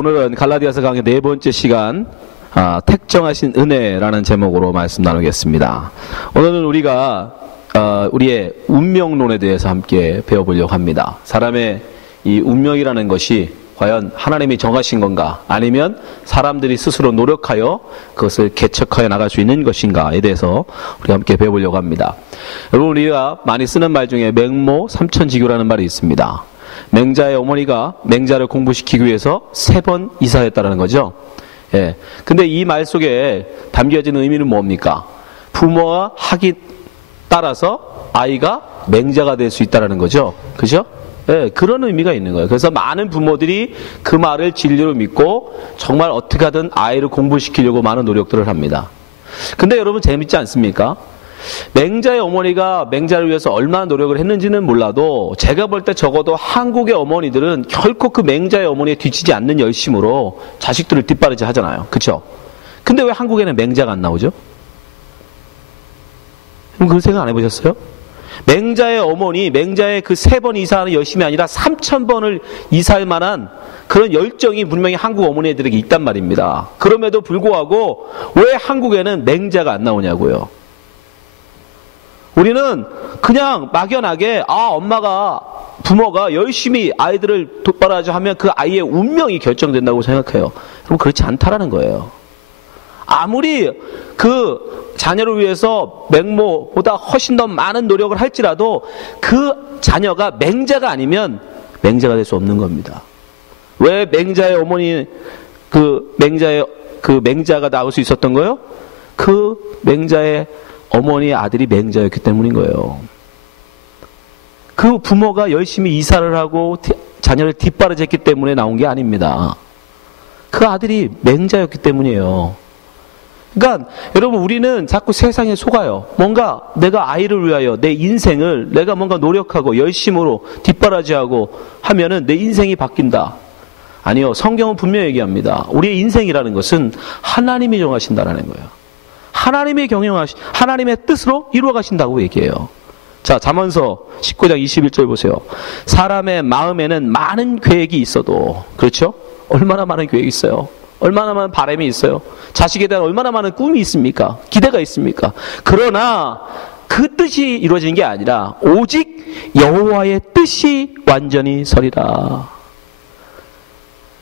오늘은 갈라디아서 강의 4번째 시간, 택정하신 은혜라는 제목으로 말씀 나누겠습니다. 오늘은 우리가 우리의 운명론에 대해서 함께 배워보려고 합니다. 사람의 이 운명이라는 것이 과연 하나님이 정하신 건가, 아니면 사람들이 스스로 노력하여 그것을 개척하여 나갈 수 있는 것인가에 대해서 우리가 함께 배워보려고 합니다. 여러분, 우리가 많이 쓰는 말 중에 맹모 삼천지교라는 말이 있습니다. 맹자의 어머니가 맹자를 공부시키기 위해서 3번 이사했다는 거죠. 예. 근데 이 말 속에 담겨진 의미는 뭡니까? 부모와 학이 따라서 아이가 맹자가 될 수 있다는 거죠. 그죠? 예, 그런 의미가 있는 거예요. 그래서 많은 부모들이 그 말을 진리로 믿고 정말 어떻게 하든 아이를 공부시키려고 많은 노력들을 합니다. 근데 여러분, 재밌지 않습니까? 맹자의 어머니가 맹자를 위해서 얼마나 노력을 했는지는 몰라도 제가 볼 때 적어도 한국의 어머니들은 결코 그 맹자의 어머니에 뒤지지 않는 열심으로 자식들을 뒷바라지 하잖아요. 그렇죠? 근데 왜 한국에는 맹자가 안 나오죠? 그런 생각 안 해보셨어요? 맹자의 어머니, 맹자의 그 3번 이사하는 열심이 아니라 3000번을 이사할 만한 그런 열정이 분명히 한국 어머니들에게 있단 말입니다. 그럼에도 불구하고 왜 한국에는 맹자가 안 나오냐고요. 우리는 그냥 막연하게 엄마가, 부모가 열심히 아이들을 뒷바라지 하면 그 아이의 운명이 결정된다고 생각해요. 그럼 그렇지 않다라는 거예요. 아무리 그 자녀를 위해서 맹모보다 훨씬 더 많은 노력을 할지라도 그 자녀가 맹자가 아니면 맹자가 될 수 없는 겁니다. 왜 맹자의 어머니, 맹자가 나올 수 있었던 거예요? 그 맹자의 어머니의 아들이 맹자였기 때문인 거예요. 그 부모가 열심히 이사를 하고 자녀를 뒷바라지했기 때문에 나온 게 아닙니다. 그 아들이 맹자였기 때문이에요. 그러니까 여러분, 우리는 자꾸 세상에 속아요. 뭔가 내가 아이를 위하여 내 인생을 내가 뭔가 노력하고 열심으로 뒷바라지하고 하면은 내 인생이 바뀐다. 아니요, 성경은 분명히 얘기합니다. 우리의 인생이라는 것은 하나님이 정하신다라는 거예요. 하나님의 뜻으로 이루어 가신다고 얘기해요. 자, 잠언서 19장 21절 보세요. 사람의 마음에는 많은 계획이 있어도, 그렇죠? 얼마나 많은 계획이 있어요? 얼마나 많은 바람이 있어요? 자식에 대한 얼마나 많은 꿈이 있습니까? 기대가 있습니까? 그러나 그 뜻이 이루어지는 게 아니라 오직 여호와의 뜻이 완전히 서리라.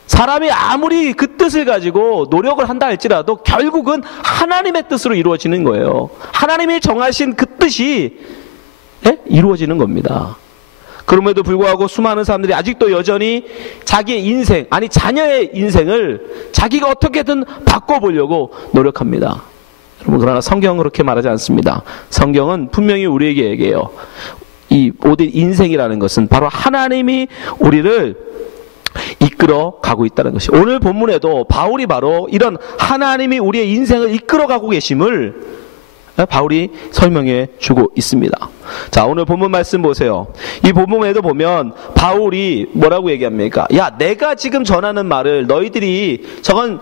사람이 아무리 그 뜻을 가지고 노력을 한다 할지라도 결국은 하나님의 뜻으로 이루어지는 거예요. 하나님이 정하신 그 뜻이 이루어지는 겁니다. 그럼에도 불구하고 수많은 사람들이 아직도 여전히 자기의 인생, 아니 자녀의 인생을 자기가 어떻게든 바꿔보려고 노력합니다. 여러분, 그러나 성경은 그렇게 말하지 않습니다. 성경은 분명히 우리에게 얘기해요. 이 모든 인생이라는 것은 바로 하나님이 우리를 이끌어 가고 있다는 것이, 오늘 본문에도 바울이 바로 이런 하나님이 우리의 인생을 이끌어 가고 계심을 바울이 설명해 주고 있습니다. 자, 오늘 본문 말씀 보세요. 이 본문에도 보면 바울이 뭐라고 얘기합니까? 야, 내가 지금 전하는 말을 너희들이 저건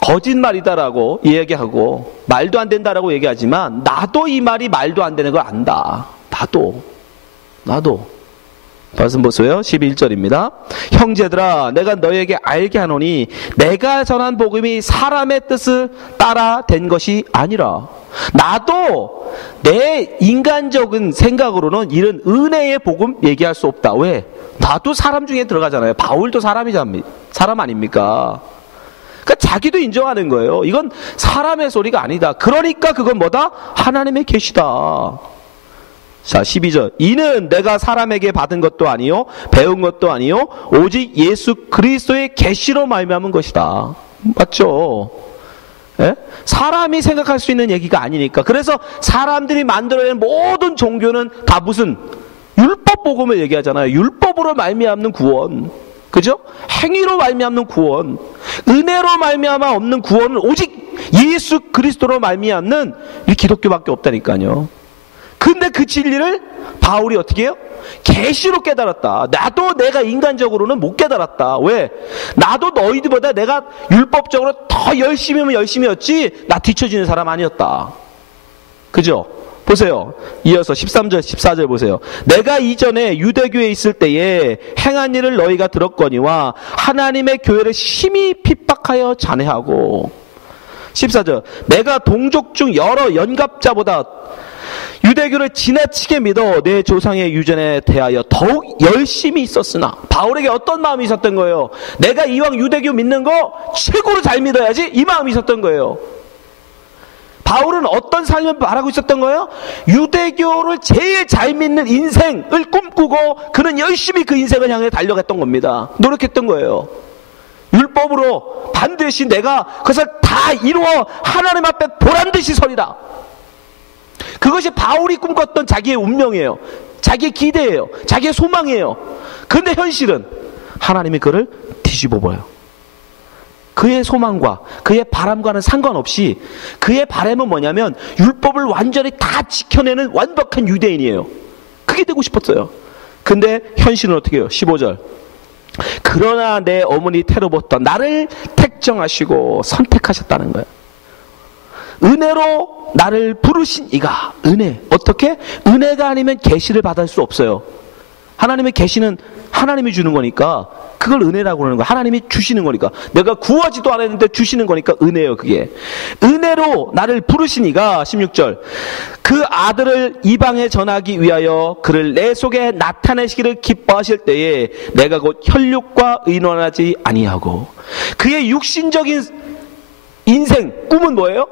거짓말이다라고 이야기하고 말도 안 된다라고 얘기하지만 나도 이 말이 말도 안 되는 걸 안다. 나도. 말씀 보세요. 11절입니다. 형제들아, 내가 너희에게 알게 하노니 내가 전한 복음이 사람의 뜻을 따라 된 것이 아니라 나도 내 인간적인 생각으로는 이런 은혜의 복음 얘기할 수 없다. 왜? 나도 사람 중에 들어가잖아요. 바울도 사람 아닙니까? 그러니까 자기도 인정하는 거예요. 이건 사람의 소리가 아니다. 그러니까 그건 뭐다? 하나님의 계시다. 자, 12절. 이는 내가 사람에게 받은 것도 아니요 배운 것도 아니요 오직 예수 그리스도의 계시로 말미암은 것이다. 맞죠? 예? 사람이 생각할 수 있는 얘기가 아니니까. 그래서 사람들이 만들어낸 모든 종교는 다 무슨 율법 복음을 얘기하잖아요. 율법으로 말미암는 구원, 그죠? 행위로 말미암는 구원, 은혜로 말미암아 없는 구원은 오직 예수 그리스도로 말미암는 이 기독교밖에 없다니까요. 근데 그 진리를 바울이 어떻게 해요? 계시로 깨달았다. 나도 내가 인간적으로는 못 깨달았다. 왜? 나도 너희들보다 내가 율법적으로 더 열심히면 열심히였지 나 뒤처지는 사람 아니었다. 그죠? 보세요. 이어서 13절 14절 보세요. 내가 이전에 유대교에 있을 때에 행한 일을 너희가 들었거니와 하나님의 교회를 심히 핍박하여 잔해하고. 14절 내가 동족 중 여러 연갑자보다 유대교를 지나치게 믿어 내 조상의 유전에 대하여 더욱 열심히 있었으나. 바울에게 어떤 마음이 있었던 거예요? 내가 이왕 유대교 믿는 거 최고로 잘 믿어야지, 이 마음이 있었던 거예요. 바울은 어떤 삶을 말하고 있었던 거예요? 유대교를 제일 잘 믿는 인생을 꿈꾸고 그는 열심히 그 인생을 향해 달려갔던 겁니다. 노력했던 거예요. 율법으로 반드시 내가 그것을 다 이루어 하나님 앞에 보란듯이 서리라. 그것이 바울이 꿈꿨던 자기의 운명이에요. 자기의 기대예요. 자기의 소망이에요. 그런데 현실은 하나님이 그를 뒤집어버려요. 그의 소망과 그의 바람과는 상관없이 그의 바람은 뭐냐면 율법을 완전히 다 지켜내는 완벽한 유대인이에요. 그게 되고 싶었어요. 근데 현실은 어떻게 해요? 15절 그러나 내 어머니 테르보터 나를 택정하시고 선택하셨다는 거예요. 은혜로 나를 부르신 이가. 은혜. 어떻게? 은혜가 아니면 계시를 받을 수 없어요. 하나님의 계시는 하나님이 주는 거니까 그걸 은혜라고 그러는 거야. 하나님이 주시는 거니까. 내가 구하지도 않았는데 주시는 거니까 은혜예요. 그게 은혜로 나를 부르신 이가. 16절 그 아들을 이방에 전하기 위하여 그를 내 속에 나타내시기를 기뻐하실 때에 내가 곧 혈육과 의논하지 아니하고. 그의 육신적인 인생 꿈은 뭐예요?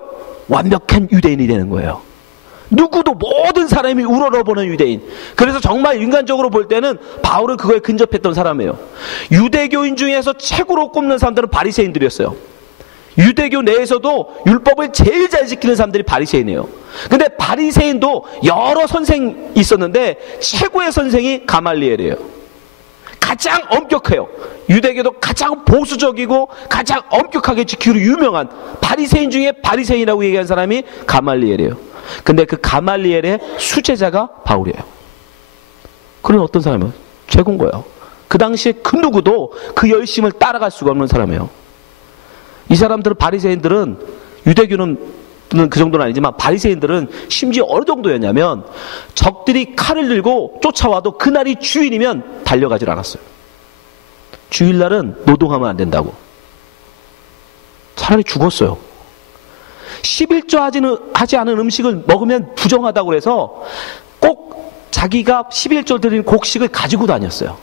완벽한 유대인이 되는 거예요. 누구도 모든 사람이 우러러보는 유대인. 그래서 정말 인간적으로 볼 때는 바울은 그거에 근접했던 사람이에요. 유대교인 중에서 최고로 꼽는 사람들은 바리새인들이었어요. 유대교 내에서도 율법을 제일 잘 지키는 사람들이 바리새인이에요. 근데 바리새인도 여러 선생이 있었는데 최고의 선생이 가말리엘이에요. 가장 엄격해요. 유대교도 가장 보수적이고 가장 엄격하게 지키기로 유명한 바리새인 중에 바리새인이라고 얘기한 사람이 가말리엘이에요. 근데 그 가말리엘의 수제자가 바울이에요. 그런 어떤 사람이에요? 최고인 거예요. 그 당시에 그 누구도 그 열심을 따라갈 수가 없는 사람이에요. 이 사람들은 바리새인들은 유대교는 그 정도는 아니지만 바리새인들은 심지어 어느 정도였냐면 적들이 칼을 들고 쫓아와도 그날이 주일이면 달려가질 않았어요. 주일날은 노동하면 안 된다고. 차라리 죽었어요. 11조 하지 않은 음식을 먹으면 부정하다고 해서 꼭 자기가 11조 드린 곡식을 가지고 다녔어요.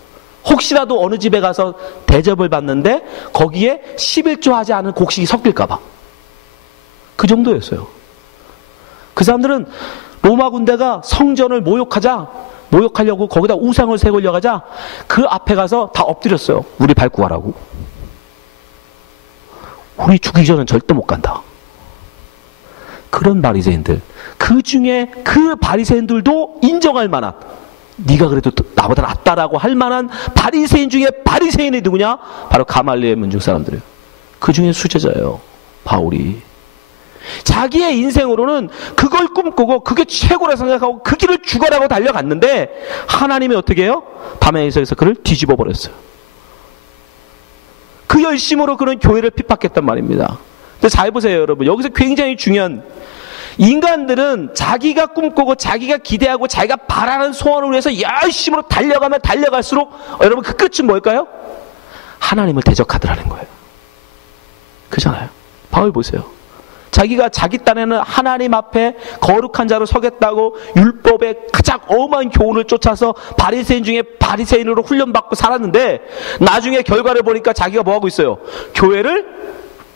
혹시라도 어느 집에 가서 대접을 받는데 거기에 11조 하지 않은 곡식이 섞일까봐. 그 정도였어요. 그 사람들은 로마 군대가 성전을 모욕하려고 거기다 우상을 세우려고 하자 그 앞에 가서 다 엎드렸어요. 우리 밟고 가라고. 우리 죽기 전엔 절대 못 간다. 그런 바리새인들. 그 중에 그 바리새인들도 인정할 만한, 네가 그래도 나보다 낫다라고 할 만한 바리새인 중에 바리새인이 누구냐? 바로 가말리엘 문중 사람들이에요. 그 중에 수제자예요. 바울이. 자기의 인생으로는 그걸 꿈꾸고 그게 최고라 생각하고 그 길을 죽어라고 달려갔는데 하나님이 어떻게 해요? 다메섹에서 그를 뒤집어 버렸어요. 그 열심으로 그는 교회를 핍박했단 말입니다. 근데 잘 보세요, 여러분. 여기서 굉장히 중요한, 인간들은 자기가 꿈꾸고 자기가 기대하고 자기가 바라는 소원을 위해서 열심으로 달려가면 달려갈수록 여러분 그 끝은 뭘까요? 하나님을 대적하더라는 거예요. 그잖아요. 바울 보세요. 자기가 자기 딴에는 하나님 앞에 거룩한 자로 서겠다고 율법의 가장 엄한 교훈을 쫓아서 바리새인 중에 바리새인으로 훈련받고 살았는데 나중에 결과를 보니까 자기가 뭐하고 있어요? 교회를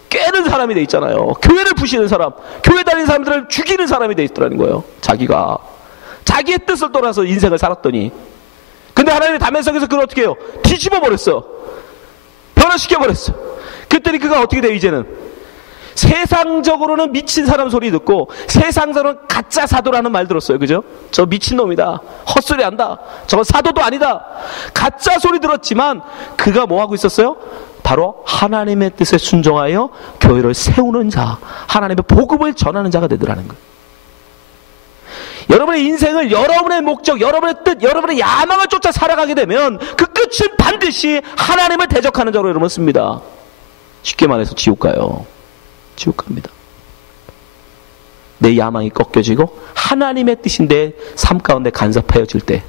깨는 사람이 돼 있잖아요. 교회를 부시는 사람, 교회 다니는 사람들을 죽이는 사람이 돼 있더라는 거예요. 자기가 자기의 뜻을 떠나서 인생을 살았더니. 근데 하나님의 다메섹에서 그걸 어떻게 해요? 뒤집어 버렸어. 변화시켜 버렸어. 그랬더니 그가 어떻게 돼요? 이제는 세상적으로는 미친 사람 소리 듣고 세상적으로는 가짜 사도라는 말 들었어요. 그죠? 저 미친놈이다, 헛소리 한다, 저건 사도도 아니다, 가짜 소리 들었지만 그가 뭐 하고 있었어요? 바로 하나님의 뜻에 순종하여 교회를 세우는 자, 하나님의 복음을 전하는 자가 되더라는 거예요. 여러분의 인생을 여러분의 목적, 여러분의 뜻, 여러분의 야망을 쫓아 살아가게 되면 그 끝은 반드시 하나님을 대적하는 자로 여러분 씁니다. 쉽게 말해서 지옥 가요. 지옥 갑니다. 내 야망이 꺾여지고 하나님의 뜻인데 삶 가운데 간섭하여질 때,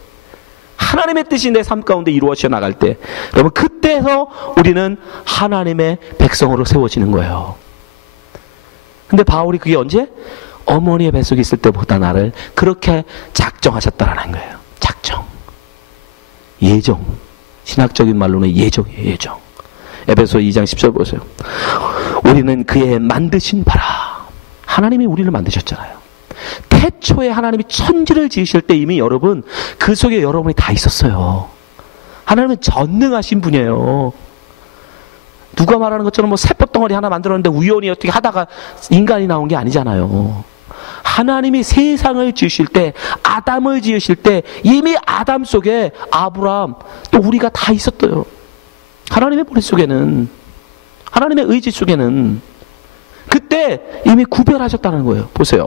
하나님의 뜻이 내 삶 가운데 이루어져 나갈 때, 여러분 그때서 우리는 하나님의 백성으로 세워지는 거예요. 근데 바울이 그게 언제? 어머니의 뱃속에 있을 때보다 나를 그렇게 작정하셨다라는 거예요. 작정. 예정. 신학적인 말로는 예정이에요. 예정. 에베소 2장 10절 보세요. 우리는 그의 만드신 바라. 하나님이 우리를 만드셨잖아요. 태초에 하나님이 천지를 지으실 때 이미 여러분 그 속에 여러분이 다 있었어요. 하나님은 전능하신 분이에요. 누가 말하는 것처럼 뭐 세포덩어리 하나 만들었는데 우연히 어떻게 하다가 인간이 나온 게 아니잖아요. 하나님이 세상을 지으실 때, 아담을 지으실 때 이미 아담 속에 아브라함 또 우리가 다 있었어요. 하나님의 머릿속에는, 하나님의 의지 속에는 그때 이미 구별하셨다는 거예요. 보세요.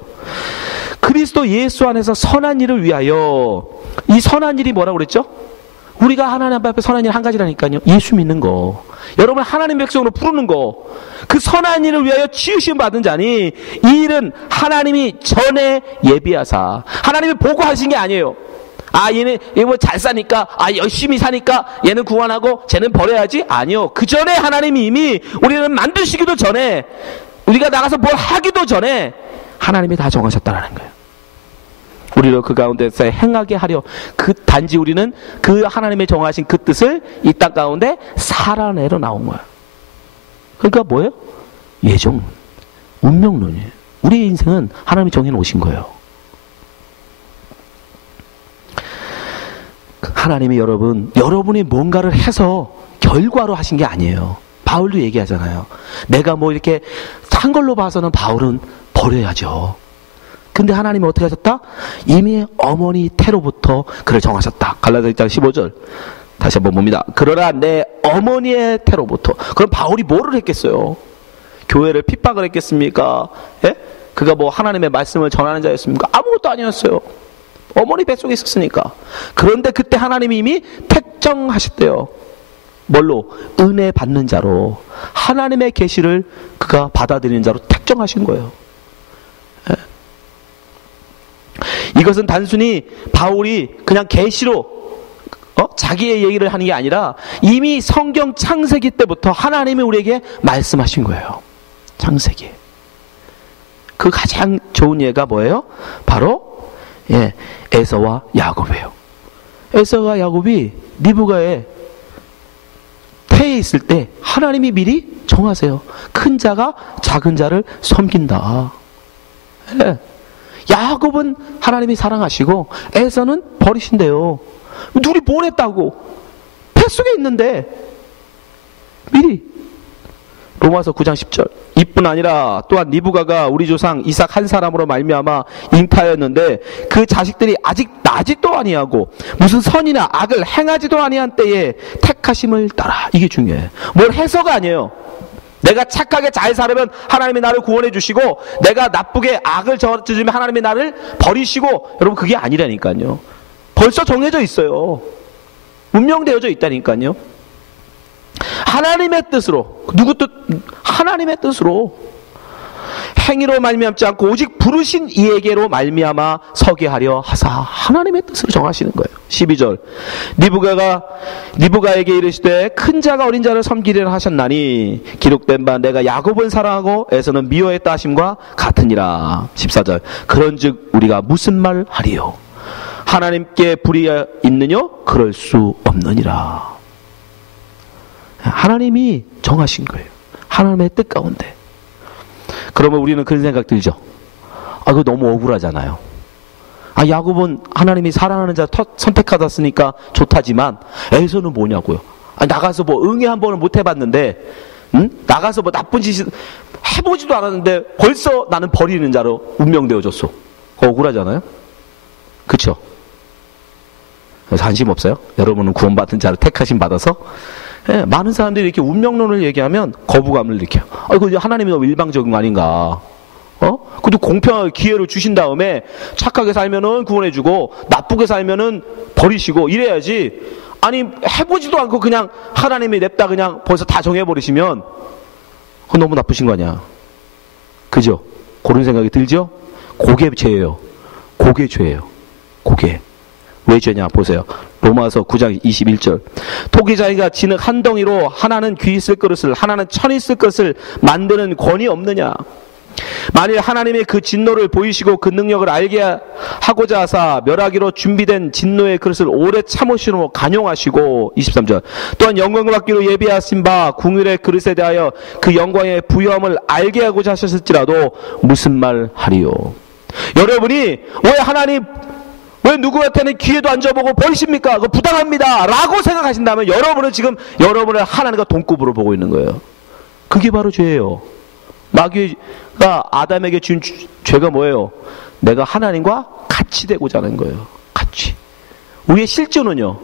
그리스도 예수 안에서 선한 일을 위하여, 이 선한 일이 뭐라고 그랬죠? 우리가 하나님 앞에 선한 일 한 가지라니까요. 예수 믿는 거. 여러분 하나님 백성으로 부르는 거. 그 선한 일을 위하여 지으심 받은 자니 이 일은 하나님이 전에 예비하사, 하나님이 보고 하신 게 아니에요. 아 얘는 뭐 잘 사니까, 아 열심히 사니까 얘는 구원하고 쟤는 버려야지. 아니요. 그 전에 하나님이 이미 우리는 만드시기도 전에, 우리가 나가서 뭘 하기도 전에 하나님이 다 정하셨다는 거예요. 우리를 그 가운데서 행하게 하려, 그 단지 우리는 그 하나님의 정하신 그 뜻을 이 땅 가운데 살아내러 나온 거야. 그러니까 뭐예요? 예정, 운명론이에요. 우리의 인생은 하나님이 정해 놓으신 거예요. 하나님이 여러분이 뭔가를 해서 결과로 하신 게 아니에요. 바울도 얘기하잖아요. 내가 뭐 이렇게 한 걸로 봐서는 바울은 버려야죠. 근데 하나님이 어떻게 하셨다? 이미 어머니 태로부터 그를 정하셨다. 갈라디아 1장 15절 다시 한번 봅니다. 그러나 내 어머니의 태로부터. 그럼 바울이 뭐를 했겠어요? 교회를 핍박을 했겠습니까? 예? 그가 뭐 하나님의 말씀을 전하는 자였습니까? 아무것도 아니었어요. 어머니 뱃속에 있었으니까. 그런데 그때 하나님이 이미 택정하셨대요. 뭘로? 은혜 받는 자로, 하나님의 계시를 그가 받아들이는 자로 택정하신 거예요. 예? 이것은 단순히 바울이 그냥 계시로 자기의 얘기를 하는 게 아니라 이미 성경 창세기 때부터 하나님이 우리에게 말씀하신 거예요. 창세기. 그 가장 좋은 예가 뭐예요? 바로 에서와 야곱이에요. 에서와 야곱이 리브가에 태에 있을 때 하나님이 미리 정하세요. 큰 자가 작은 자를 섬긴다. 예. 야곱은 하나님이 사랑하시고 에서는 버리신대요. 둘이 뭘 했다고? 뱃속에 있는데 미리. 로마서 9장 10절. 이뿐 아니라 또한 리브가가 우리 조상 이삭 한 사람으로 말미암아 잉타하였는데 그 자식들이 아직 나지도 아니하고 무슨 선이나 악을 행하지도 아니한 때에 택하심을 따라. 이게 중요해. 뭘 해서가 아니에요. 내가 착하게 잘 살으면 하나님이 나를 구원해 주시고, 내가 나쁘게 악을 저지르면 하나님이 나를 버리시고, 여러분 그게 아니라니까요. 벌써 정해져 있어요. 운명되어져 있다니까요. 하나님의 뜻으로, 누구 뜻? 하나님의 뜻으로 행위로 말미암지 않고 오직 부르신 이에게로 말미암아 서게 하려 하사, 하나님의 뜻으로 정하시는 거예요. 12절. 리브가에게 이르시되 큰 자가 어린 자를 섬기리라 하셨나니 기록된 바 내가 야곱은 사랑하고 에서는 미워했다 하심과 같으니라. 14절. 그런즉 우리가 무슨 말 하리요? 하나님께 불이 있느냐? 그럴 수 없느니라. 하나님이 정하신 거예요. 하나님의 뜻 가운데. 그러면 우리는 그런 생각 들죠. 아, 그거 너무 억울하잖아요. 아, 야곱은 하나님이 사랑하는 자 선택하셨으니까 좋다지만 에서는 뭐냐고요. 아, 나가서 뭐 응애 한 번은 못 해봤는데, 나가서 뭐 나쁜 짓 해보지도 않았는데 벌써 나는 버리는 자로 운명되어졌어. 억울하잖아요. 그쵸? 그래서 관심 없어요? 여러분은 구원받은 자를 택하심 받아서 많은 사람들이 이렇게 운명론을 얘기하면 거부감을 느껴요. 아, 이거 하나님이 너무 일방적인 거 아닌가? 그래도 공평하게 기회를 주신 다음에 착하게 살면은 구원해주고 나쁘게 살면은 버리시고 이래야지. 아니 해보지도 않고 그냥 하나님이 냅다 그냥 벌써 다 정해버리시면 그건 너무 나쁘신 거 아니야. 그죠? 그런 생각이 들죠? 그게 죄예요. 그게 죄예요. 그게. 왜 죄냐 보세요. 로마서 9장 21절. 토기장이가 진흙 한 덩이로 하나는 귀 있을 그릇을 하나는 천 있을 것을 만드는 권위 없느냐. 만일 하나님의 그 진노를 보이시고 그 능력을 알게 하고자 하사 멸하기로 준비된 진노의 그릇을 오래 참으시고 간용하시고 23절. 또한 영광을 받기로 예비하신 바 궁율의 그릇에 대하여 그 영광의 부여함을 알게 하고자 하셨을지라도 무슨 말 하리요. 여러분이 왜 하나님 왜 누구한테는 기회도 안 줘보고 버리십니까? 그거 부당합니다 라고 생각하신다면 여러분은 지금 여러분을 하나님과 동급으로 보고 있는 거예요. 그게 바로 죄예요. 마귀가 아담에게 준 죄가 뭐예요? 내가 하나님과 같이 되고자 하는 거예요. 같이. 우리의 실존은요.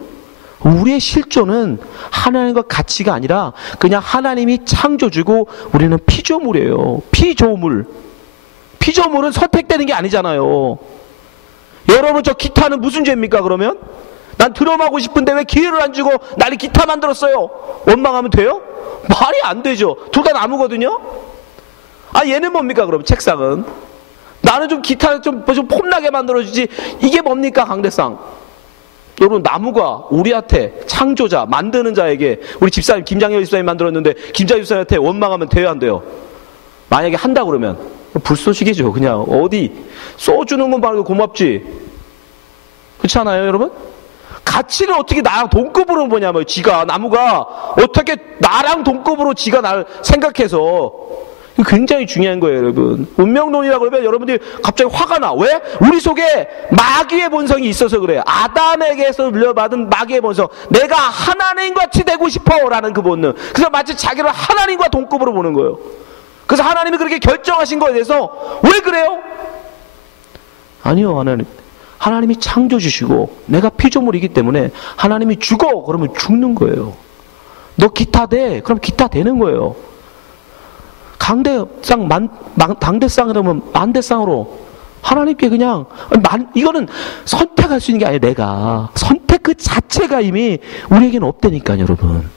우리의 실존은 하나님과 같이가 아니라 그냥 하나님이 창조주고 우리는 피조물이에요. 피조물. 피조물은 선택되는 게 아니잖아요. 여러분 저 기타는 무슨 죄입니까 그러면? 난 드럼하고 싶은데 왜 기회를 안 주고 나를 기타 만들었어요? 원망하면 돼요? 말이 안 되죠. 둘 다 나무거든요. 아 얘는 뭡니까 그럼 책상은? 나는 좀 기타 좀 폼나게 만들어주지 이게 뭡니까 강대상? 여러분 나무가 우리한테 창조자 만드는 자에게 우리 집사님 김장열 집사님 만들었는데 김장열 집사님한테 원망하면 돼요 안 돼요? 만약에 한다 그러면 불쏘시개죠. 그냥 어디 쏘주는 건 말고 고맙지. 그렇지 않아요 여러분? 가치를 어떻게 나랑 동급으로 보냐면 지가 나무가 어떻게 나랑 동급으로 지가 나를 생각해서 굉장히 중요한 거예요 여러분. 운명론이라고 그러면 여러분들이 갑자기 화가 나. 왜? 우리 속에 마귀의 본성이 있어서 그래요. 아담에게서 물려받은 마귀의 본성. 내가 하나님같이 되고 싶어 라는 그 본능. 그래서 마치 자기를 하나님과 동급으로 보는 거예요. 그래서 하나님이 그렇게 결정하신 거에 대해서 왜 그래요? 아니요 하나님이 창조주시고 내가 피조물이기 때문에 하나님이 죽어 그러면 죽는 거예요. 너 기타 돼 그럼 기타 되는 거예요. 당대상 그러면 만대상으로 하나님께 그냥 이거는 선택할 수 있는 게 아니에요. 내가 선택 그 자체가 이미 우리에게는 없다니까요 여러분.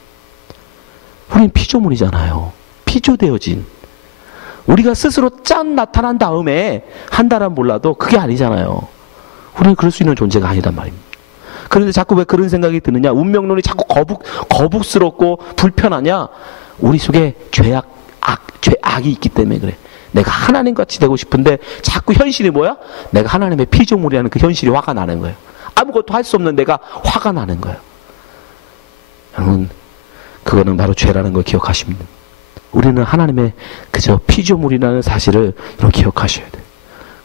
우린 피조물이잖아요. 피조되어진 우리가 스스로 짠 나타난 다음에 한다란 몰라도 그게 아니잖아요. 우리는 그럴 수 있는 존재가 아니란 말입니다. 그런데 자꾸 왜 그런 생각이 드느냐? 운명론이 자꾸 거북스럽고 불편하냐? 우리 속에 죄악이 있기 때문에 그래. 내가 하나님같이 되고 싶은데 자꾸 현실이 뭐야? 내가 하나님의 피조물이라는 그 현실이 화가 나는 거예요. 아무것도 할 수 없는 내가 화가 나는 거예요. 여러분 그거는 바로 죄라는 걸 기억하시면 됩니다. 우리는 하나님의 그저 피조물이라는 사실을 여러분 기억하셔야 돼요.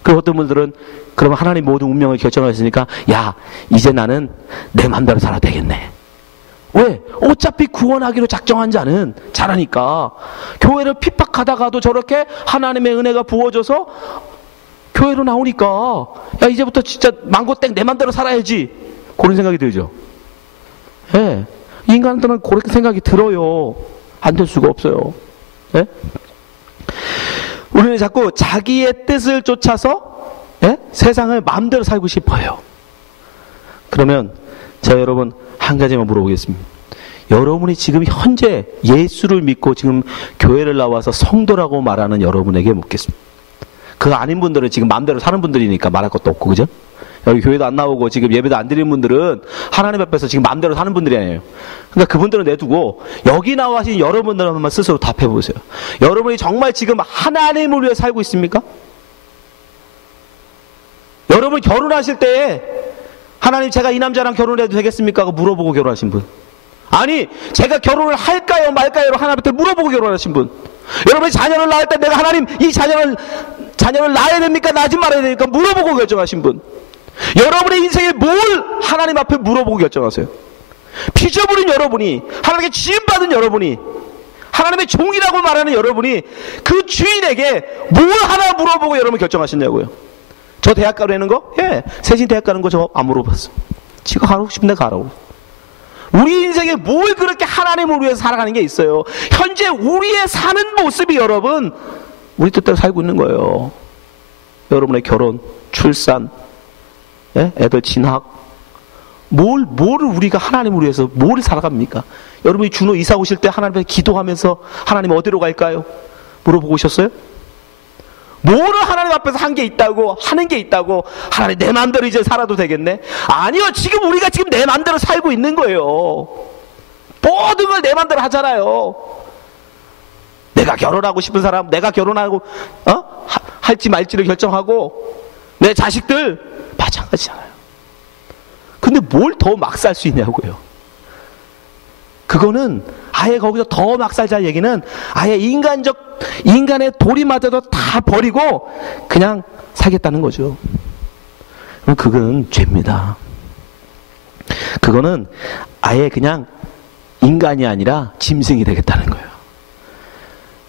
그리고 어떤 분들은 그러면 하나님 모든 운명을 결정하셨으니까 야 이제 나는 내 맘대로 살아도 되겠네. 왜? 어차피 구원하기로 작정한 자는 잘하니까 교회를 핍박하다가도 저렇게 하나님의 은혜가 부어져서 교회로 나오니까 야 이제부터 진짜 망고땡 내 맘대로 살아야지 그런 생각이 들죠. 예, 인간들은 그렇게 생각이 들어요. 안 될 수가 없어요. 예? 우리는 자꾸 자기의 뜻을 쫓아서 세상을 마음대로 살고 싶어요. 그러면 제가 여러분 한 가지만 물어보겠습니다. 여러분이 지금 현재 예수를 믿고 지금 교회를 나와서 성도라고 말하는 여러분에게 묻겠습니다. 그거 아닌 분들은 지금 마음대로 사는 분들이니까 말할 것도 없고 그죠? 여기 교회도 안 나오고 지금 예배도 안 드리는 분들은 하나님 앞에서 지금 마음대로 사는 분들이 아니에요. 그러니까 그분들은 내두고 여기 나와신 여러분들 한번 스스로 답해보세요. 여러분이 정말 지금 하나님을 위해 살고 있습니까? 여러분 결혼하실 때에 하나님 제가 이 남자랑 결혼해도 되겠습니까? 하고 물어보고 결혼하신 분. 아니 제가 결혼을 할까요 말까요? 하나님한테 물어보고 결혼하신 분. 여러분이 자녀를 낳을 때 내가 하나님 이 자녀를 낳아야 됩니까? 낳지 말아야 됩니까? 물어보고 결정하신 분. 여러분의 인생에 뭘 하나님 앞에 물어보고 결정하세요. 피조물인 여러분이 하나님께 지음받은 여러분이 하나님의 종이라고 말하는 여러분이 그 주인에게 뭘 하나 물어보고 여러분 결정하셨냐고요. 저 대학 가려는 거? 예, 세신 대학 가는 거 저 안 물어봤어. 지가 가고 싶은데 가라고. 우리 인생에 뭘 그렇게 하나님을 위해서 살아가는 게 있어요. 현재 우리의 사는 모습이 여러분 우리 뜻대로 살고 있는 거예요. 여러분의 결혼, 출산, 애들 진학, 뭘 우리가 하나님을 위해서 뭘 살아갑니까? 여러분이 준호 이사 오실 때 하나님께 기도하면서 하나님 어디로 갈까요? 물어보고 오셨어요? 뭐를 하나님 앞에서 한 게 있다고, 하는 게 있다고, 하나님 내 마음대로 이제 살아도 되겠네? 아니요, 지금 우리가 지금 내 마음대로 살고 있는 거예요. 모든 걸 내 마음대로 하잖아요. 내가 결혼하고 싶은 사람, 내가 결혼하고 할지 말지를 결정하고, 내 자식들 마찬가지잖아요. 근데 뭘 더 막 살 수 있냐고요. 그거는 아예 거기서 더 막 살자 얘기는 아예 인간의 도리마저도 다 버리고 그냥 살겠다는 거죠. 그럼 그건 죄입니다. 그거는 아예 그냥 인간이 아니라 짐승이 되겠다는 거예요.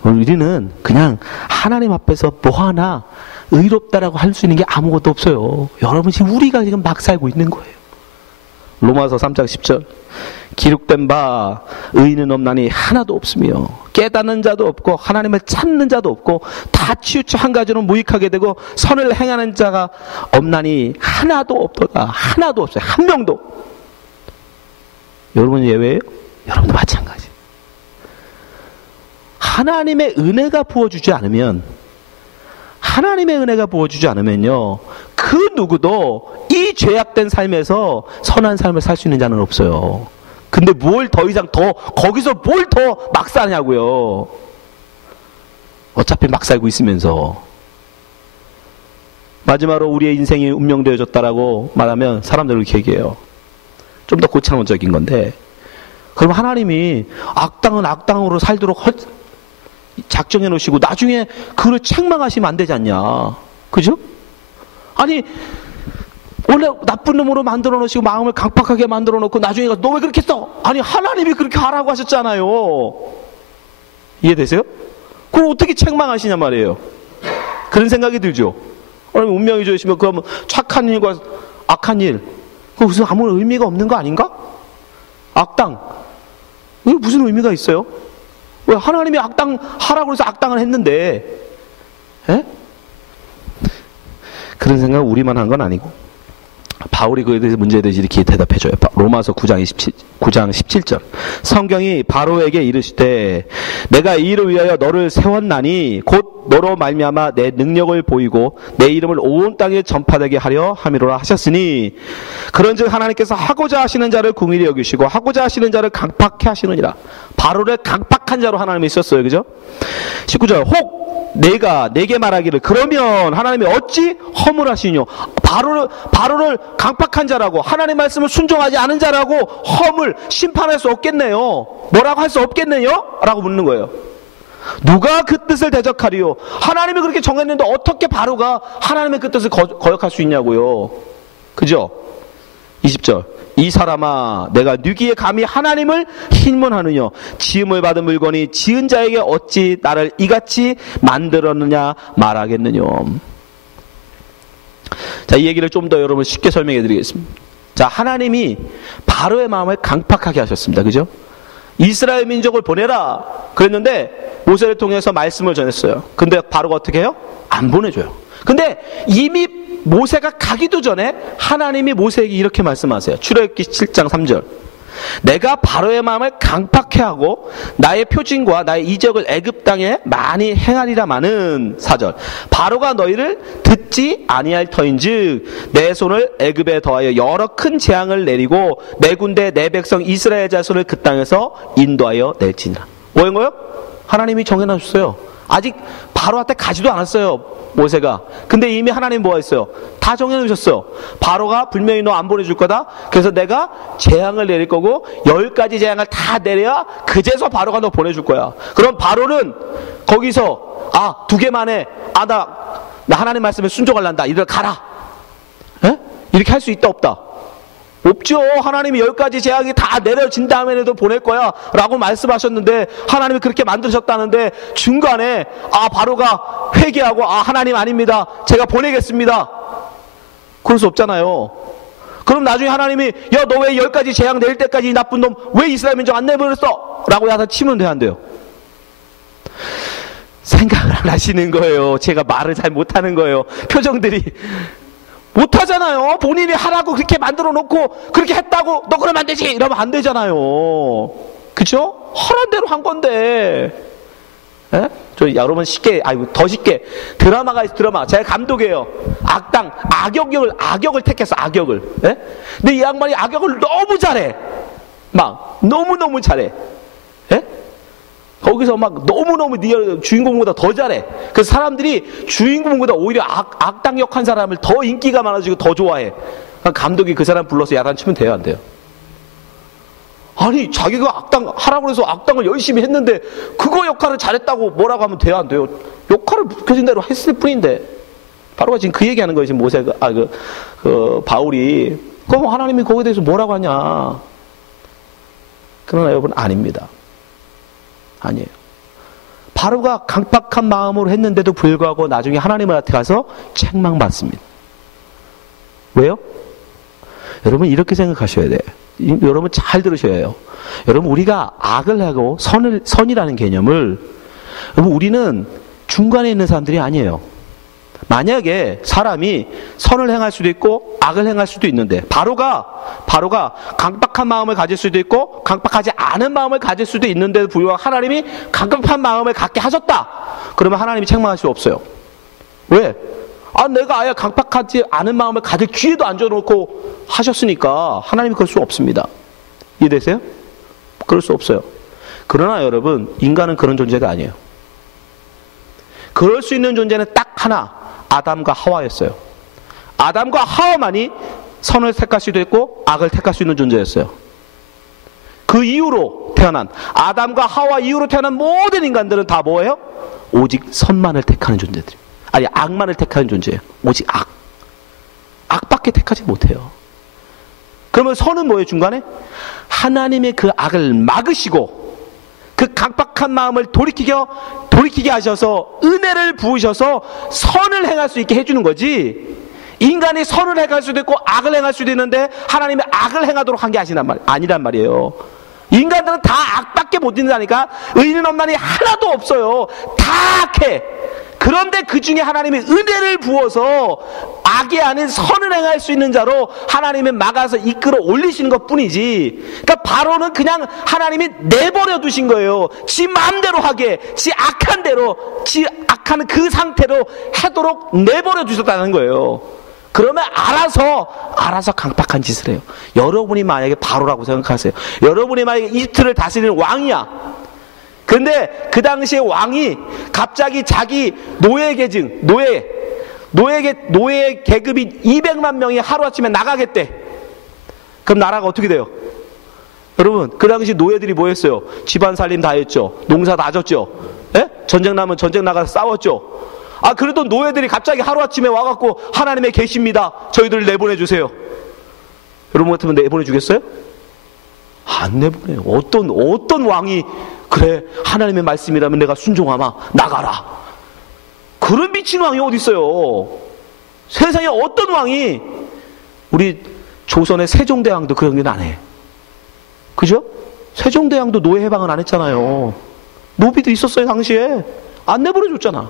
우리는 그냥 하나님 앞에서 뭐 하나 의롭다라고 할 수 있는 게 아무것도 없어요. 여러분 지금 우리가 지금 막 살고 있는 거예요. 로마서 3장 10절 기록된 바 의인은 없나니 하나도 없으며 깨닫는 자도 없고 하나님을 찾는 자도 없고 다 치우쳐 한 가지로 무익하게 되고 선을 행하는 자가 없나니 하나도 없도다. 하나도 없어요. 한 명도. 여러분 예외예요? 여러분도 마찬가지. 하나님의 은혜가 부어주지 않으면 그 누구도 이 죄악된 삶에서 선한 삶을 살 수 있는 자는 없어요. 근데 뭘 더 이상 거기서 뭘 더 막 사냐고요. 어차피 막 살고 있으면서. 마지막으로 우리의 인생이 운명되어졌다라고 말하면 사람들은 이렇게 얘기해요. 좀 더 고차원적인 건데, 그럼 하나님이 악당은 악당으로 살도록 작정해 놓으시고 나중에 그걸 책망하시면 안 되지 않냐. 그죠? 아니 원래 나쁜 놈으로 만들어 놓으시고 마음을 강팍하게 만들어 놓고 나중에 가서 너 왜 그렇게 했어? 아니 하나님이 그렇게 하라고 하셨잖아요. 이해되세요? 그걸 어떻게 책망하시냐 말이에요. 그런 생각이 들죠. 하나님 운명이 좋으시면 그러면 착한 일과 악한 일 그거 무슨 아무 의미가 없는 거 아닌가? 악당 이게 무슨 의미가 있어요? 왜 하나님이 악당 하라고 해서 악당을 했는데, 에? 그런 생각 우리만 한 건 아니고 바울이 그에 대해서 문제에 대해서 이렇게 대답해줘요. 로마서 9장 17절 성경이 바로에게 이르시되 내가 이 일을 위하여 너를 세웠나니 곧 너로 말미암아 내 능력을 보이고 내 이름을 온 땅에 전파되게 하려 함이로라 하셨으니 그런즉 하나님께서 하고자 하시는 자를 긍휼히 여기시고 하고자 하시는 자를 강팍해 하시느니라. 바로를 강팍한 자로 하나님이 썼어요. 그죠? 19절 혹 내가 내게 말하기를 그러면 하나님이 어찌 허물하시뇨. 바로를 강팍한 자라고 하나님 말씀을 순종하지 않은 자라고 허물 심판할 수 없겠네요. 뭐라고 할 수 없겠네요? 라고 묻는 거예요. 누가 그 뜻을 대적하리요. 하나님이 그렇게 정했는데 어떻게 바로가 하나님의 그 뜻을 거역할 수 있냐고요. 그죠? 20절 이 사람아 내가 누기에 감히 하나님을 흰문하느냐. 지음을 받은 물건이 지은 자에게 어찌 나를 이같이 만들었느냐 말하겠느냐. 자, 이 얘기를 좀 더 여러분 쉽게 설명해 드리겠습니다. 자, 하나님이 바로의 마음을 강팍하게 하셨습니다. 그죠? 이스라엘 민족을 보내라 그랬는데 모세를 통해서 말씀을 전했어요. 근데 바로가 어떻게 해요? 안 보내줘요. 근데 이미 모세가 가기도 전에 하나님이 모세에게 이렇게 말씀하세요. 출애굽기 7장 3절 내가 바로의 마음을 강팍해 하고 나의 표징과 나의 이적을 애굽 땅에 많이 행하리라마는 4절 바로가 너희를 듣지 아니할 터인즉 내 손을 애굽에 더하여 여러 큰 재앙을 내리고 내 군대 내 백성 이스라엘 자손을 그 땅에서 인도하여 낼지니라. 뭐인 거예요? 하나님이 정해놔줬어요. 아직 바로한테 가지도 않았어요. 모세가. 근데 이미 하나님 뭐가 있어요? 다 정해놓으셨어요. 바로가 분명히 너 안 보내줄 거다. 그래서 내가 재앙을 내릴 거고 10가지 재앙을 다 내려야 그제서 바로가 너 보내줄 거야. 그럼 바로는 거기서 2개만 해. 나 하나님 말씀에 순종할란다. 이들 가라. 에? 이렇게 할 수 있다 없다? 없죠. 하나님이 10가지 재앙이 다 내려진 다음에도 보낼 거야 라고 말씀하셨는데 하나님이 그렇게 만드셨다는데 중간에 바로가 회개하고 하나님 아닙니다. 제가 보내겠습니다. 그럴 수 없잖아요. 그럼 나중에 하나님이 너 왜 10가지 재앙 내릴 때까지 이 나쁜 놈 왜 이스라엘 민족 안 내버렸어? 라고 야다 치면 돼 안 돼요? 생각을 안 하시는 거예요. 제가 말을 잘 못하는 거예요. 표정들이 못하잖아요. 본인이 하라고 그렇게 만들어 놓고 그렇게 했다고 너 그러면 안 되지 이러면 안 되잖아요. 그쵸? 하란 대로 한 건데 예? 여러분 더 쉽게 드라마가 있어. 드라마 제가 감독이에요. 악역을 택했어. 악역을. 예? 근데 이 양반이 악역을 너무 잘해. 막 너무너무 잘해. 예? 거기서 막 너무너무 주인공보다 더 잘해. 그래서 사람들이 주인공보다 오히려 악당 역한 사람을 더 인기가 많아지고 더 좋아해. 감독이 그 사람 불러서 야단치면 돼요, 안 돼요? 아니 자기가 악당 하라고 해서 악당을 열심히 했는데 그거 역할을 잘했다고 뭐라고 하면 돼요, 안 돼요? 역할을 그 대로 했을 뿐인데. 바로가 지금 그 얘기하는 거예요. 지금 바울이. 그럼 하나님이 거기에 대해서 뭐라고 하냐? 그러나 여러분 아닙니다. 아니에요. 바로가 강박한 마음으로 했는데도 불구하고 나중에 하나님한테 가서 책망받습니다. 왜요? 여러분 이렇게 생각하셔야 돼요. 여러분 잘 들으셔야 해요. 여러분 우리가 악을 하고 선이라는 개념을, 여러분 우리는 중간에 있는 사람들이 아니에요. 만약에 사람이 선을 행할 수도 있고 악을 행할 수도 있는데 바로가 강박한 마음을 가질 수도 있고 강박하지 않은 마음을 가질 수도 있는데도 불구하고 하나님이 강박한 마음을 갖게 하셨다. 그러면 하나님이 책망할 수 없어요. 왜? 내가 아예 강박하지 않은 마음을 가질 기회도 안 줘놓고 하셨으니까 하나님이 그럴 수 없습니다. 이해되세요? 그럴 수 없어요. 그러나 여러분 인간은 그런 존재가 아니에요. 그럴 수 있는 존재는 딱 하나, 아담과 하와였어요. 아담과 하와만이 선을 택할 수도 있고 악을 택할 수 있는 존재였어요. 그 이후로 태어난, 아담과 하와 이후로 태어난 모든 인간들은 다 뭐예요? 오직 선만을 택하는 존재들이에요. 아니 악만을 택하는 존재예요. 오직 악밖에 택하지 못해요. 그러면 선은 뭐예요? 중간에 하나님의 그 악을 막으시고 그 강박한 마음을 돌이키게 하셔서 은혜를 부으셔서 선을 행할 수 있게 해주는 거지. 인간이 선을 행할 수도 있고 악을 행할 수도 있는데 하나님이 악을 행하도록 한 게 아니란 말이에요. 인간들은 다 악밖에 못 있는다니까. 의인 없나니 하나도 없어요. 다 악해. 그런데 그 중에 하나님이 은혜를 부어서 악이 아닌 선을 행할 수 있는 자로 하나님이 막아서 이끌어 올리시는 것 뿐이지. 그러니까 바로는 그냥 하나님이 내버려 두신 거예요. 지 마음대로 하게, 지 악한 대로, 지 악한 그 상태로 하도록 내버려 두셨다는 거예요. 그러면 알아서 강박한 짓을 해요. 여러분이 만약에 바로라고 생각하세요. 여러분이 만약에 이집트를 다스리는 왕이야. 근데 그 당시에 왕이 갑자기 자기 노예 계급이 200만 명이 하루아침에 나가겠대. 그럼 나라가 어떻게 돼요? 여러분 그 당시 노예들이 뭐 했어요? 집안 살림 다 했죠. 농사 다 졌죠. 예? 전쟁 나면 전쟁 나가서 싸웠죠. 그래도 노예들이 갑자기 하루아침에 와갖고 하나님의 계십니다. 저희들 내보내주세요. 여러분 같으면 내보내주겠어요? 안 내보내요. 어떤 왕이 그래 하나님의 말씀이라면 내가 순종하마 나가라. 그런 미친 왕이 어디 있어요? 세상에 어떤 왕이, 우리 조선의 세종대왕도 그런 일 안 해. 그죠? 세종대왕도 노예 해방은 안 했잖아요. 노비들 있었어요 당시에. 안 내버려줬잖아.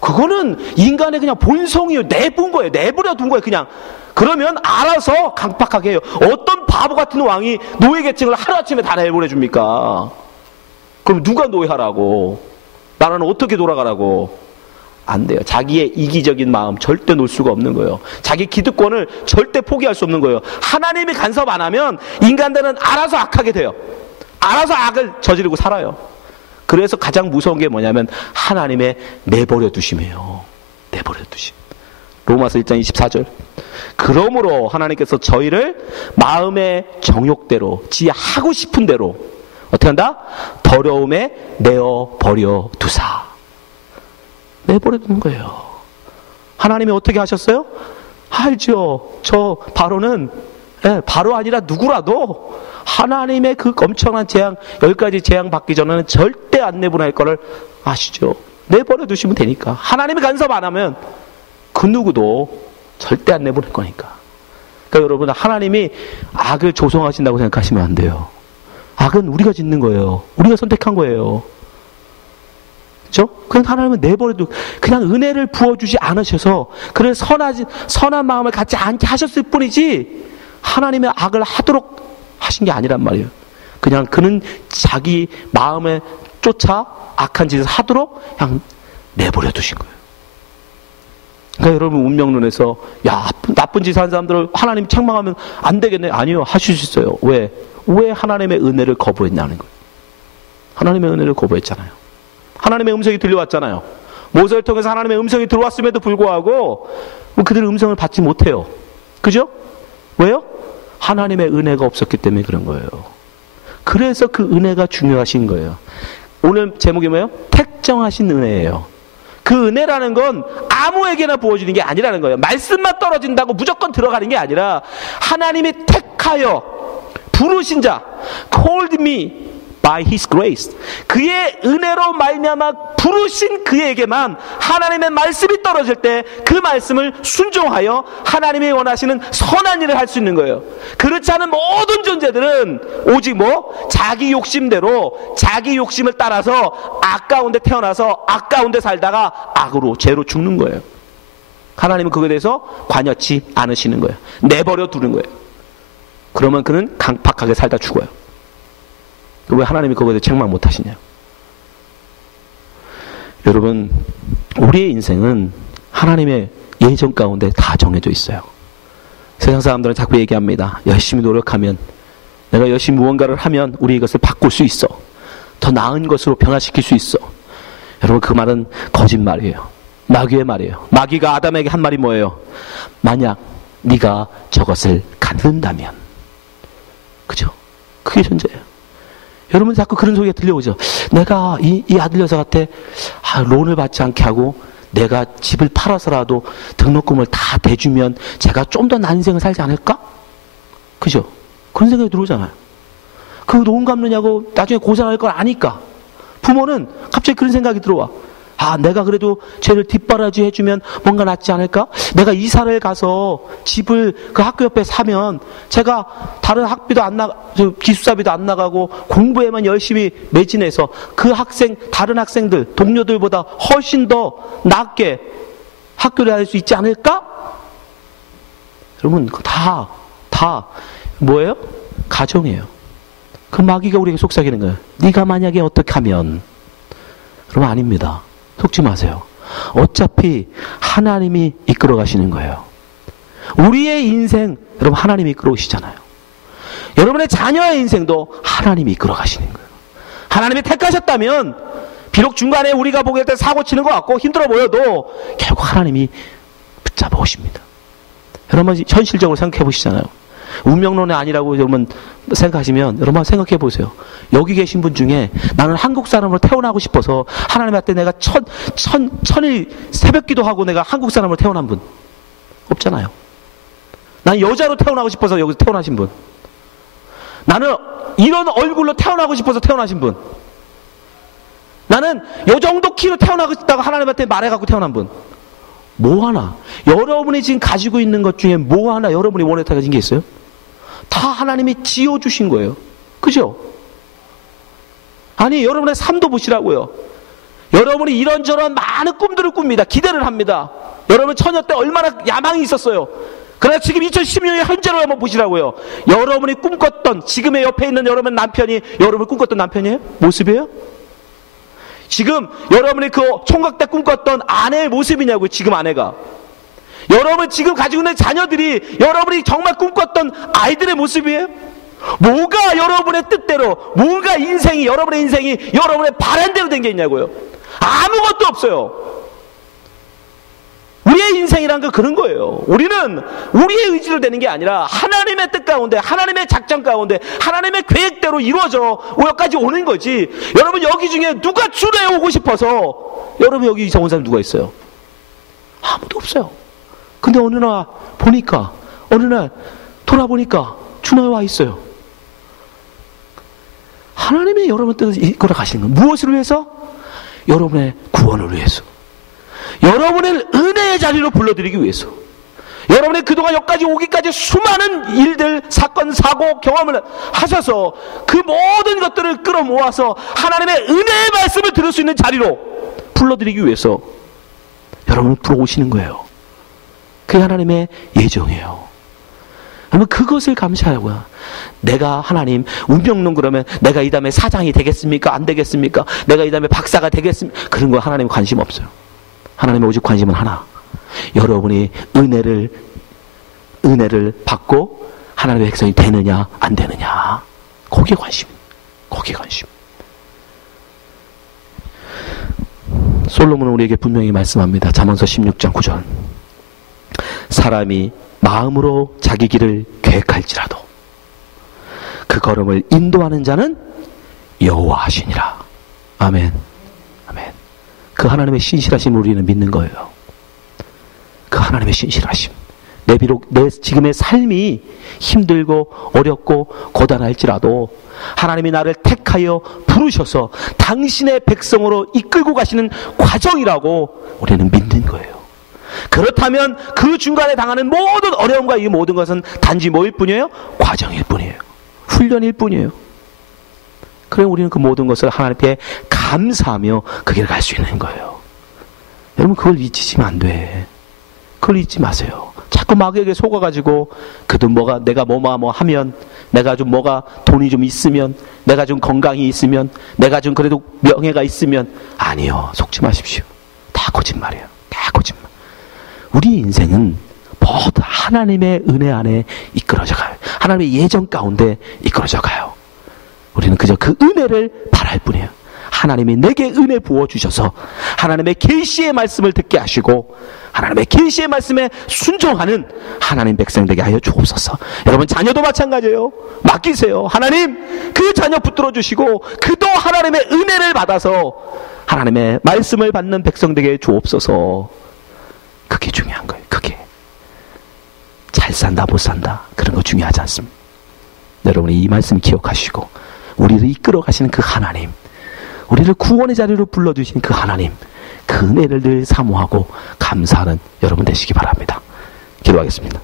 그거는 인간의 그냥 본성이에요. 내버려 둔 거예요 그냥. 그러면 알아서 강박하게 해요. 어떤 바보 같은 왕이 노예 계층을 하루아침에 다 내보내줍니까? 그럼 누가 노예하라고? 나라는 어떻게 돌아가라고? 안 돼요. 자기의 이기적인 마음 절대 놓을 수가 없는 거예요. 자기 기득권을 절대 포기할 수 없는 거예요. 하나님이 간섭 안 하면 인간들은 알아서 악하게 돼요. 알아서 악을 저지르고 살아요. 그래서 가장 무서운 게 뭐냐면 하나님의 내버려 두심이에요. 내버려 두심. 로마서 1장 24절. 그러므로 하나님께서 저희를 마음의 정욕대로 지 하고 싶은 대로 어떻게 한다? 더러움에 내어버려 두사. 내버려 두는 거예요. 하나님이 어떻게 하셨어요? 알죠. 저 바로는 바로 아니라 누구라도 하나님의 그 엄청난 재앙, 10가지 재앙 받기 전에는 절대 안 내보낼 거를 아시죠. 내버려 두시면 되니까. 하나님이 간섭 안 하면 그 누구도 절대 안 내보낼 거니까. 그러니까 여러분 하나님이 악을 조성하신다고 생각하시면 안 돼요. 악은 우리가 짓는 거예요. 우리가 선택한 거예요. 그렇죠? 그냥 하나님은 내버려도 그냥 은혜를 부어주지 않으셔서 그런 선한 마음을 갖지 않게 하셨을 뿐이지 하나님의 악을 하도록 하신 게 아니란 말이에요. 그냥 그는 자기 마음에 쫓아 악한 짓을 하도록 그냥 내버려 두신 거예요. 그러니까 여러분 운명론에서 야 나쁜 짓 하는 사람들을 하나님 책망하면 안 되겠네. 아니요, 하실 수 있어요. 왜 하나님의 은혜를 거부했냐는 거예요. 하나님의 은혜를 거부했잖아요. 하나님의 음성이 들려왔잖아요. 모세를 통해서 하나님의 음성이 들어왔음에도 불구하고 그들은 음성을 받지 못해요. 그죠? 왜요? 하나님의 은혜가 없었기 때문에 그런 거예요. 그래서 그 은혜가 중요하신 거예요. 오늘 제목이 뭐예요? 택정하신 은혜예요. 그 은혜라는 건 아무에게나 부어주는 게 아니라는 거예요. 말씀만 떨어진다고 무조건 들어가는 게 아니라 하나님이 택하여 부르신 자, called me by his grace. 그의 은혜로 말미암아 부르신 그에게만 하나님의 말씀이 떨어질 때 그 말씀을 순종하여 하나님이 원하시는 선한 일을 할 수 있는 거예요. 그렇지 않은 모든 존재들은 오직 자기 욕심대로 자기 욕심을 따라서 악가운데 태어나서 악가운데 살다가 악으로 죄로 죽는 거예요. 하나님은 그거에 대해서 관여치 않으시는 거예요. 내버려 두는 거예요. 그러면 그는 강팍하게 살다 죽어요. 왜 하나님이 그거에 대해 책망 못 하시냐? 여러분, 우리의 인생은 하나님의 예정 가운데 다 정해져 있어요. 세상 사람들은 자꾸 얘기합니다. 열심히 노력하면, 내가 열심히 무언가를 하면 우리 이것을 바꿀 수 있어. 더 나은 것으로 변화시킬 수 있어. 여러분, 그 말은 거짓말이에요. 마귀의 말이에요. 마귀가 아담에게 한 말이 뭐예요? 만약 네가 저것을 갖는다면. 그죠? 그게 존재예요. 여러분 자꾸 그런 소리가 들려오죠. 내가 이 아들 녀석한테 론을 받지 않게 하고 내가 집을 팔아서라도 등록금을 다 대주면 제가 좀 더 나은 인생을 살지 않을까? 그죠? 그런 생각이 들어오잖아요. 그 론 갚느냐고 나중에 고생할 걸 아니까 부모는 갑자기 그런 생각이 들어와. 내가 그래도 쟤를 뒷바라지 해주면 뭔가 낫지 않을까? 내가 이사를 가서 집을 그 학교 옆에 사면 제가 다른 학비도 기숙사비도 안 나가고 공부에만 열심히 매진해서 다른 학생들, 동료들보다 훨씬 더 낫게 학교를 다닐 수 있지 않을까? 여러분, 다 뭐예요? 가정이에요. 그 마귀가 우리에게 속삭이는 거예요. 네가 만약에 어떻게 하면. 그러면 아닙니다. 속지 마세요. 어차피 하나님이 이끌어 가시는 거예요. 우리의 인생, 여러분 하나님이 이끌어 오시잖아요. 여러분의 자녀의 인생도 하나님이 이끌어 가시는 거예요. 하나님이 택하셨다면 비록 중간에 우리가 보기에 때 사고 치는 것 같고 힘들어 보여도 결국 하나님이 붙잡아 오십니다. 여러분 현실적으로 생각해 보시잖아요. 운명론이 아니라고 여러분 생각하시면 여러분 생각해 보세요. 여기 계신 분 중에 나는 한국 사람으로 태어나고 싶어서 하나님한테 내가 천일 새벽 기도하고 내가 한국 사람으로 태어난 분 없잖아요. 난 여자로 태어나고 싶어서 여기서 태어나신 분, 나는 이런 얼굴로 태어나고 싶어서 태어나신 분, 나는 요 정도 키로 태어나고 싶다고 하나님한테 말해갖고 태어난 분, 뭐 하나 여러분이 지금 가지고 있는 것 중에 뭐 하나 여러분이 원했다 가진 게 있어요? 다 하나님이 지어주신 거예요. 그죠? 아니 여러분의 삶도 보시라고요. 여러분이 이런저런 많은 꿈들을 꿉니다. 기대를 합니다. 여러분 처녀 때 얼마나 야망이 있었어요. 그러나 지금 2016년 현재로 한번 보시라고요. 여러분이 꿈꿨던, 지금의 옆에 있는 여러분 남편이 여러분이 꿈꿨던 남편이에요? 모습이에요? 지금 여러분이 그 총각 때 꿈꿨던 아내의 모습이냐고요. 지금 아내가. 여러분 지금 가지고 있는 자녀들이 여러분이 정말 꿈꿨던 아이들의 모습이에요? 뭐가 여러분의 뜻대로, 뭔가 여러분의 인생이 여러분의 바람대로 된 게 있냐고요. 아무것도 없어요. 우리의 인생이란 건 그런 거예요. 우리는 우리의 의지로 되는 게 아니라 하나님의 뜻 가운데, 하나님의 작전 가운데, 하나님의 계획대로 이루어져 여기까지 오는 거지. 여러분 여기 중에 누가 주례에 오고 싶어서 여러분 여기 이사 온 사람 누가 있어요? 아무도 없어요. 근데 어느 날 돌아보니까 주례에 와 있어요. 하나님의 여러분 뜻을 이끌어 가시는 거예요. 무엇을 위해서? 여러분의 구원을 위해서, 여러분을 은혜의 자리로 불러드리기 위해서, 여러분의 그동안 여기까지 오기까지 수많은 일들, 사건, 사고, 경험을 하셔서 그 모든 것들을 끌어모아서 하나님의 은혜의 말씀을 들을 수 있는 자리로 불러드리기 위해서 여러분을 불러오시는 거예요. 그게 하나님의 예정이에요. 여러분 그것을 감사하고요. 내가 하나님 운명론 그러면 내가 이 다음에 사장이 되겠습니까? 안 되겠습니까? 내가 이 다음에 박사가 되겠습니까? 그런 거 하나님 관심 없어요. 하나님의 오직 관심은 하나. 여러분이 은혜를 받고 하나님의 백성이 되느냐 안 되느냐. 거기에 관심. 거기에 관심. 솔로몬은 우리에게 분명히 말씀합니다. 잠언서 16장 9절. 사람이 마음으로 자기 길을 계획할지라도 그 걸음을 인도하는 자는 여호와시니라. 아멘. 아멘. 그 하나님의 신실하심을 우리는 믿는 거예요. 그 하나님의 신실하심. 비록 내 지금의 삶이 힘들고 어렵고 고단할지라도 하나님이 나를 택하여 부르셔서 당신의 백성으로 이끌고 가시는 과정이라고 우리는 믿는 거예요. 그렇다면 그 중간에 당하는 모든 어려움과 이 모든 것은 단지 뭐일 뿐이에요? 과정일 뿐이에요. 훈련일 뿐이에요. 그래 우리는 그 모든 것을 하나님께 감사하며 그 길을 갈 수 있는 거예요. 여러분 그걸 잊으시면 안 돼. 그걸 잊지 마세요. 자꾸 마귀에게 속아가지고 그도 내가 뭐 하면, 내가 좀 돈이 좀 있으면, 내가 좀 건강이 있으면, 내가 좀 그래도 명예가 있으면, 아니요. 속지 마십시오. 다 거짓말이에요. 다 거짓말. 우리 인생은 모두 하나님의 은혜 안에 이끌어져 가요. 하나님의 예정 가운데 이끌어져 가요. 우리는 그저 그 은혜를 바랄 뿐이에요. 하나님이 내게 은혜 부어주셔서 하나님의 계시의 말씀을 듣게 하시고 하나님의 계시의 말씀에 순종하는 하나님 백성 되게 하여 주옵소서. 여러분 자녀도 마찬가지예요. 맡기세요. 하나님 그 자녀 붙들어 주시고 그도 하나님의 은혜를 받아서 하나님의 말씀을 받는 백성 되게 주옵소서. 그게 중요한 거예요. 그게 잘 산다 못 산다 그런 거 중요하지 않습니다. 여러분이 이 말씀 기억하시고 우리를 이끌어 가시는 그 하나님, 우리를 구원의 자리로 불러주신 그 하나님, 그 은혜를 늘 사모하고 감사하는 여러분 되시기 바랍니다. 기도하겠습니다.